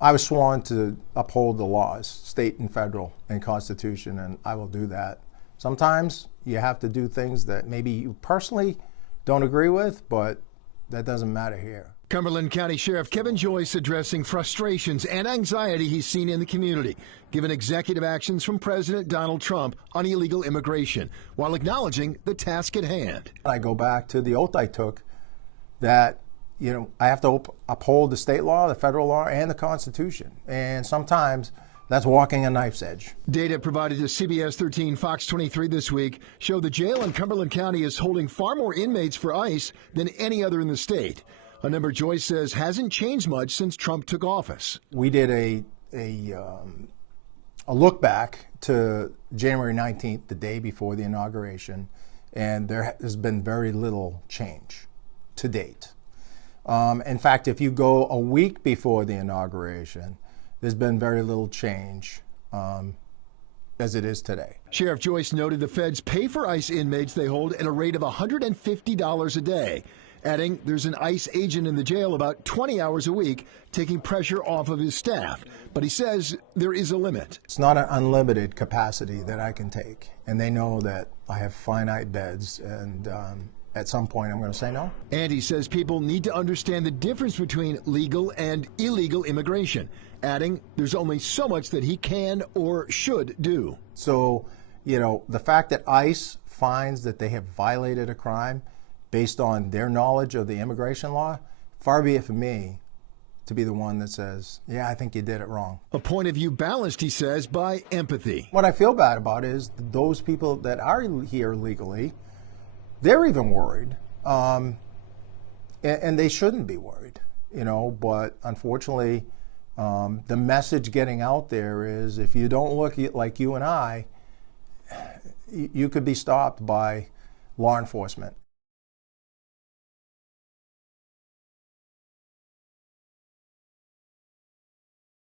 I was sworn to uphold the laws, state and federal, and Constitution, and I will do that. Sometimes you have to do things that maybe you personally don't agree with, but that doesn't matter here. Cumberland County Sheriff Kevin Joyce addressing frustrations and anxiety he's seen in the community, given executive actions from President Donald Trump on illegal immigration, while acknowledging the task at hand. I go back to the oath I took that, I have to uphold the state law, the federal law, and the Constitution. And sometimes that's walking a knife's edge. Data provided to CBS 13 Fox 23 this week show the jail in Cumberland County is holding far more inmates for ICE than any other in the state. A number Joyce says hasn't changed much since Trump took office. We did a look back to January 19th, the day before the inauguration, and there has been very little change to date. In fact, if you go a week before the inauguration, there's been very little change as it is today. Sheriff Joyce noted the feds pay for ICE inmates they hold at a rate of $150 a day, adding there's an ICE agent in the jail about 20 hours a week, taking pressure off of his staff. But he says there is a limit. It's not an unlimited capacity that I can take, and they know that I have finite beds, and at some point I'm going to say no. And he says people need to understand the difference between legal and illegal immigration, adding there's only so much that he can or should do. So, the fact that ICE finds that they have violated a crime based on their knowledge of the immigration law, far be it from me to be the one that says, yeah, I think you did it wrong. A point of view balanced, he says, by empathy. What I feel bad about is those people that are here legally, they're even worried, and they shouldn't be worried, but unfortunately, the message getting out there is if you don't look like you and I, you could be stopped by law enforcement.